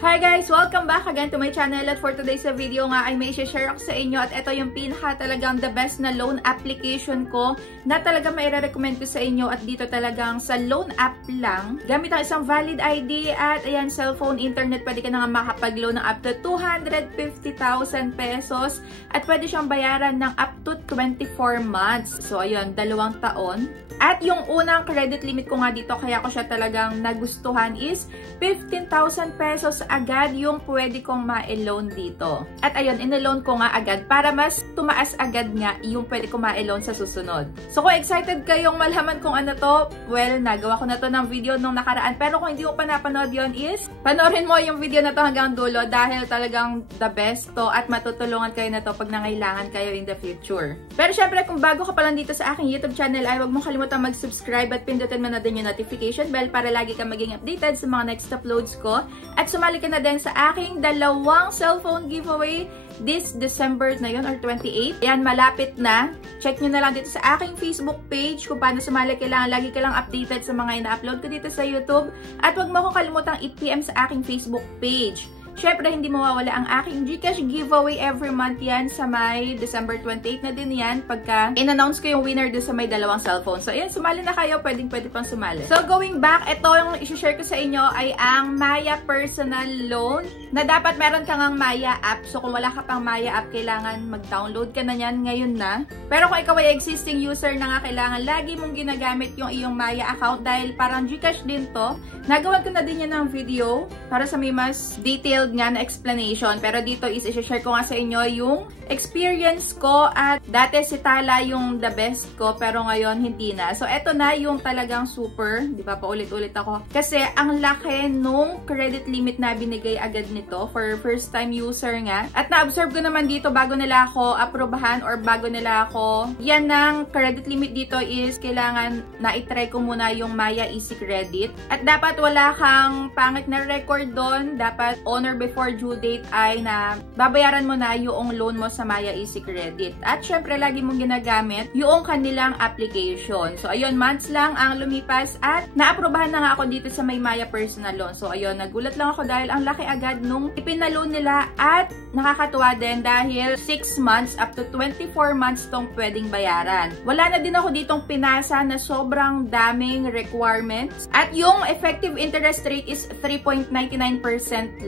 Hi guys! Welcome back again to my channel at for today's video nga ay may share ako sa inyo at ito yung pinaka talagang the best na loan application ko na talaga may recommend ko sa inyo at dito talagang sa loan app lang gamit ang isang valid ID at ayan cellphone, internet, pwede ka na nga makapag-loan ng up to 250,000 pesos at pwede siyang bayaran ng up to 24 months. So ayun, 2 taon. At yung unang credit limit ko nga dito kaya ko siya talagang nagustuhan is 15,000 pesos agad yung pwede kong ma-loan dito. At ayun, in-loan ko nga agad para mas tumaas agad nga yung pwede kong ma-loan sa susunod. So kung excited kayong malaman kung ano to, well, nagawa ko na to ng video nung nakaraan. Pero kung hindi mo pa napanood yun is, panoorin mo yung video na to hanggang dulo dahil talagang the best to at matutulungan kayo na to pag nangailangan kayo in the future. Pero syempre, kung bago ka pa lang dito sa aking YouTube channel ay huwag mong kalimutan mag-subscribe at pindutin mo na din yung notification bell para lagi kang maging updated sa mga next uploads ko. At sumali ka na din sa aking 2 cellphone giveaway this December na yun or 28. Ayan, malapit na. Check nyo na lang dito sa aking Facebook page kung paano sumali. Kailangan lagi ka lang updated sa mga ina-upload ko dito sa YouTube. At huwag mo akong kalimutang i-PM sa aking Facebook page. Syempre, hindi mawawala ang aking GCash giveaway every month yan sa may December 28 na din yan pagka in-announce ko yung winner doon sa may 2 cellphone. So, ayan, sumali na kayo. Pwede pang sumali. So, going back, ito yung isi-share ko sa inyo ay ang Maya Personal Loan na dapat meron kang ang Maya app. So, kung wala ka pang Maya app, kailangan mag-download ka na yan ngayon na. Pero kung ikaw ay existing user na nga, kailangan lagi mong ginagamit yung iyong Maya account dahil parang GCash din to. Nagawan ko na din yan ng video para sa may mas detailed nga na explanation. Pero dito is i-share ko nga sa inyo yung experience ko at dati si Tala yung the best ko pero ngayon hindi na. So eto na yung talagang super, di ba, paulit-ulit ako. Kasi ang laki nung credit limit na binigay agad nito for first time user nga. At na-observe ko naman dito bago nila ako aprobahan or bago nila ako yan ng credit limit dito is kailangan na i-try ko muna yung Maya Easy Credit. At dapat wala kang pangit na record doon. Dapat on or before due date ay na babayaran mo na yung loan mo sa Maya Easy Credit. At syempre, lagi mong ginagamit yung kanilang application. So, ayun, months lang ang lumipas at naaprobahan na nga ako dito sa may Maya Personal Loan. So, ayun, nagulat lang ako dahil ang laki agad nung ipinaloan nila at nakakatuwa din dahil 6 months up to 24 months tong pwedeng bayaran. Wala na din ako ditong pinasa na sobrang daming requirements at yung effective interest rate is 3.99%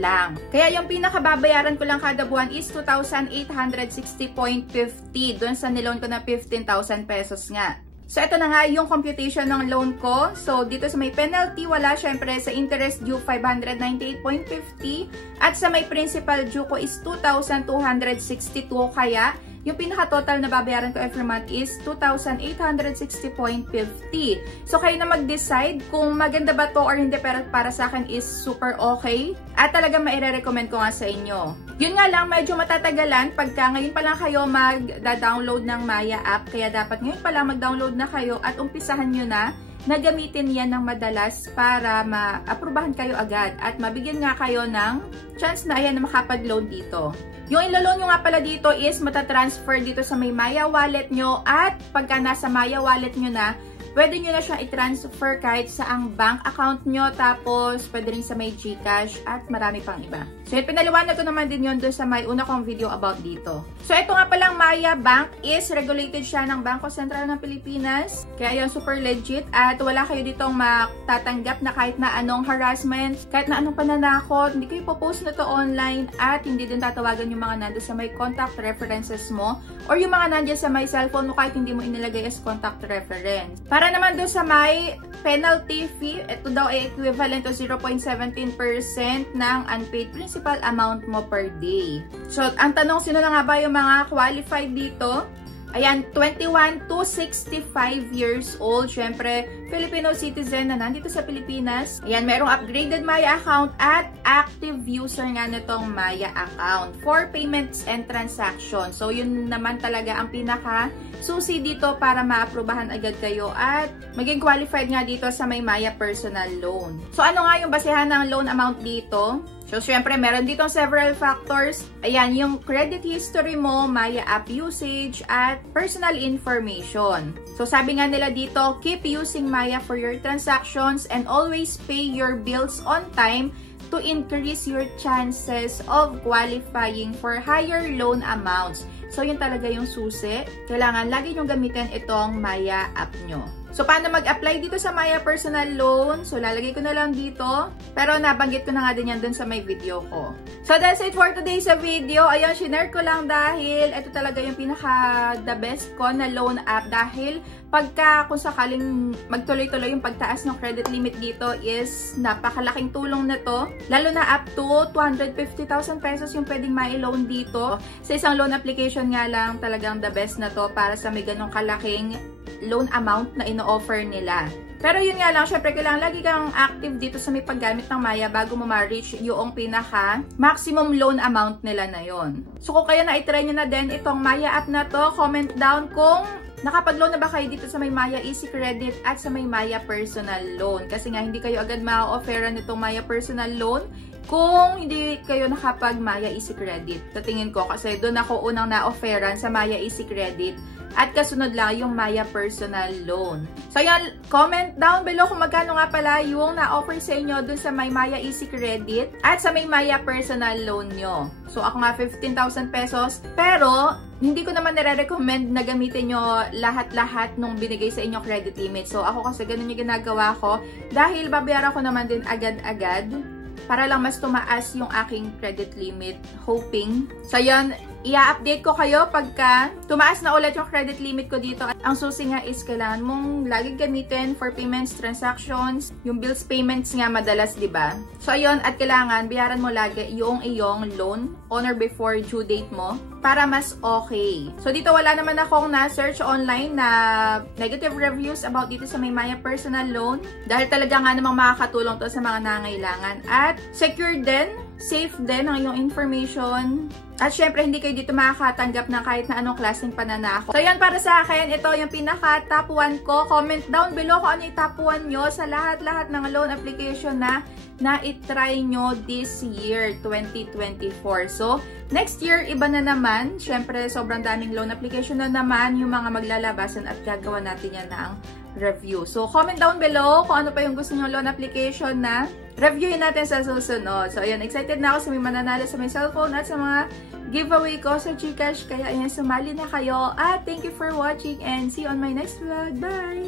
lang. Kaya yung pinakababayaran ko lang kada buwan is 2,860.50 doon sa niloan ko na 15,000 pesos nga. So, ito na nga yung computation ng loan ko. So, dito sa may penalty, wala. Syempre, sa interest due, 598.50. At sa may principal due ko is 2,262. Kaya, yung pinaka-total na babayaran ko every month is 2,860.50. So, kayo na mag-decide kung maganda ba to or hindi, pero para sa akin is super okay. At talagang maire-recommend ko nga sa inyo. Yun nga lang, medyo matatagalan pagka ngayon pa lang kayo mag-download ng Maya app. Kaya dapat ngayon pa lang mag-download na kayo at umpisahan nyo na gamitin yan ng madalas para ma-aprobahan kayo agad. At mabigyan nga kayo ng chance na ayan na makapag-loan dito. Yung ilo-loan nyo nga pala dito is matatransfer dito sa may Maya wallet nyo at pagka nasa Maya wallet nyo na, pwede nyo na siyang i-transfer kahit sa ang bank account nyo, tapos pwede rin sa may GCash at marami pang iba. So, pinaliwanag ko naman din yun doon sa may una kong video about dito. So, ito nga palang Maya Bank is regulated siya ng Bangko Sentral ng Pilipinas. Kaya yun, super legit at wala kayo ditong matatanggap na kahit na anong harassment, kahit na anong pananakot, hindi kayo popost na to online at hindi din tatawagan yung mga nando sa may contact references mo or yung mga nandiyan sa may cellphone mo kahit hindi mo inilagay as contact reference. Para naman doon sa may penalty fee, ito daw ay equivalent to 0.17% ng unpaid principal amount mo per day. So, ang tanong, sino na nga ba yung mga qualified dito? Ayan, 21 to 65 years old. Syempre, Filipino citizen na nandito sa Pilipinas. Ayan, merong upgraded Maya account at active user nga nitong Maya account for payments and transactions. So, yun naman talaga ang pinaka susi dito para maaprobahan agad kayo at maging qualified nga dito sa may Maya Personal Loan. So, ano nga yung basehan ng loan amount dito? So, syempre, meron ditong several factors. Ayan, yung credit history mo, Maya app usage, at personal information. So, sabi nga nila dito, keep using Maya for your transactions and always pay your bills on time to increase your chances of qualifying for higher loan amounts. So, yun talaga yung susi. Kailangan lagi nyo gamitin itong Maya app nyo. So, paano mag-apply dito sa Maya Personal Loan? So, lalagay ko na lang dito. Pero, nabanggit ko na nga din yan dun sa may video ko. So, that's it for today's video. Ayun, shinare ko lang dahil ito talaga yung pinaka-the best ko na loan app. Dahil, kung sakaling magtuloy-tuloy yung pagtaas ng credit limit dito is napakalaking tulong na to. Lalo na up to 250,000 pesos yung pwedeng mai-loan dito. Sa isang loan application nga lang talagang the best na to para sa may ganong kalaking loan amount na ino-offer nila. Pero yun nga lang, syempre kailangan lagi kang active dito sa may paggamit ng Maya bago mo ma-reach yung pinaka maximum loan amount nila na yon. So kung kaya na-try nyo na din itong Maya app na to, comment down kung nakapag-loan na ba kayo dito sa may Maya Easy Credit at sa may Maya Personal Loan? Kasi nga, hindi kayo agad ma-offeran nitong Maya Personal Loan kung hindi kayo nakapag Maya Easy Credit. Tatingin ko kasi doon ako unang na-offeran sa Maya Easy Credit at kasunod lang yung Maya Personal Loan. So, yan, comment down below kung magkano nga pala yung na-offer sa inyo dun sa may Maya Easy Credit at sa may Maya Personal Loan nyo. So, ako nga 15,000 pesos. Pero, hindi ko naman nire-recommend na gamitin nyo lahat-lahat nung binigay sa inyong credit limit. So, ako kasi ganun yung ginagawa ko. Dahil babayaran ko naman din agad-agad para lang mas tumaas yung aking credit limit. Hoping. So, yan. I-update ko kayo pagka tumaas na ulit yung credit limit ko dito. Ang susi nga is kailangan mong lagi gamitin for payments, transactions, yung bills payments nga madalas, diba? So, ayun, at kailangan bayaran mo lagi yung iyong loan on or before due date mo para mas okay. So, dito wala naman akong na-search online na negative reviews about dito sa may Maya Personal Loan dahil talaga nga namang makakatulong to sa mga nangangailangan. At secure din, safe din ang iyong information. At syempre, hindi kayo dito makakatanggap ng kahit na anong klaseng pananakot. So, yan para sa akin. Ito yung pinaka-top 1 ko. Comment down below kung ano yung top 1 nyo sa lahat-lahat ng loan application na i-try nyo this year, 2024. So, next year, iba na naman. Syempre, sobrang daming loan application na naman yung mga maglalabasan at gagawa natin yan ng review. So, comment down below kung ano pa yung gusto nyo loan application na reviewin natin sa susunod. So, ayan, excited na ako sa may mananalo sa may cellphone at sa mga giveaway ko sa GCash. Kaya, ayan, sumali na kayo. At thank you for watching and see you on my next vlog. Bye!